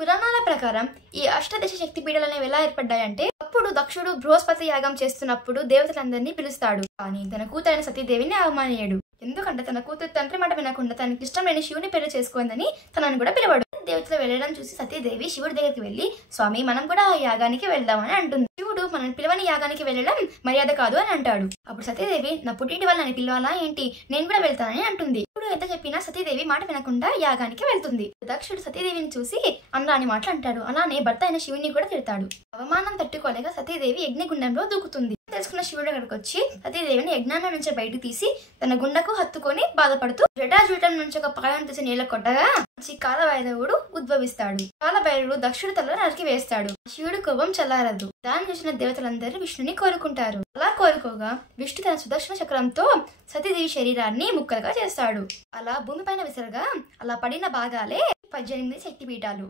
పురాణాల ప్రకారం ఈ అష్టదశ శక్తి పీఠాలు అనేవి ఎలా ఏర్పడ్డాయంటే, అప్పుడు దక్షుడు బృహస్పతి యాగం చేస్తున్నప్పుడు దేవతలందరినీ పిలుస్తాడు. కానీ తన కూతురైన సతీదేవిని అవమానీయుడు. ఎందుకంటే తన కూతురు తండ్రి మాట వినకుండా తనకి ఇష్టం లేని శివుని పెళ్లి చేసుకుందని తనని కూడా పిలవాడు. దేవతలు వెళ్ళడం చూసి సతీదేవి శివుడి దగ్గరికి వెళ్లి, స్వామి మనం కూడా ఆ యాగానికి వెళ్దామని అంటుంది. శివుడు మనం పిలవని యాగానికి వెళ్ళడం మర్యాద కాదు అని అంటాడు. అప్పుడు సతీదేవి నా పుట్టింటి వాళ్ళని పిలవాలా ఏంటి, నేను కూడా వెళ్తానని అంటుంది. ఇప్పుడు ఎంత చెప్పినా సతీదేవి మాట వినకుండా యాగానికి వెళ్తుంది. దక్షుడు సతీదేవిని చూసి అన్నాని మాటలు అంటాడు. అలానే భర్త అయిన శివుని కూడా తిడతాడు. అవమానం తట్టుకోలేక సతీదేవి యజ్ఞగుండంలో దూకుతుంది. తెలుసుకున్న శివుడు అక్కడికి వచ్చి సతీదేవిని యజ్ఞానం నుంచి బయటకు తీసి తన గుండెకు హత్తుకొని బాధపడుతూ జటాజూటం నుంచి ఒక పాయం తీసి నీళ్ళ కొట్టగా కాలభైరవుడు ఉద్భవిస్తాడు. కాలభైరవుడు దక్షుడి తల నరికి వేస్తాడు. శివుడు కోపం చల్లారదు. దాన్ని చూసిన దేవతలందరూ విష్ణుని కోరుకుంటారు. అలా కోరుకోగా విష్ణు తన సుదర్శన చక్రంతో సతీదేవి శరీరాన్ని ముక్కలుగా చేస్తాడు. అలా భూమిపైన విసరగా అలా పడిన భాగాలే 18 శక్తిపీఠాలు.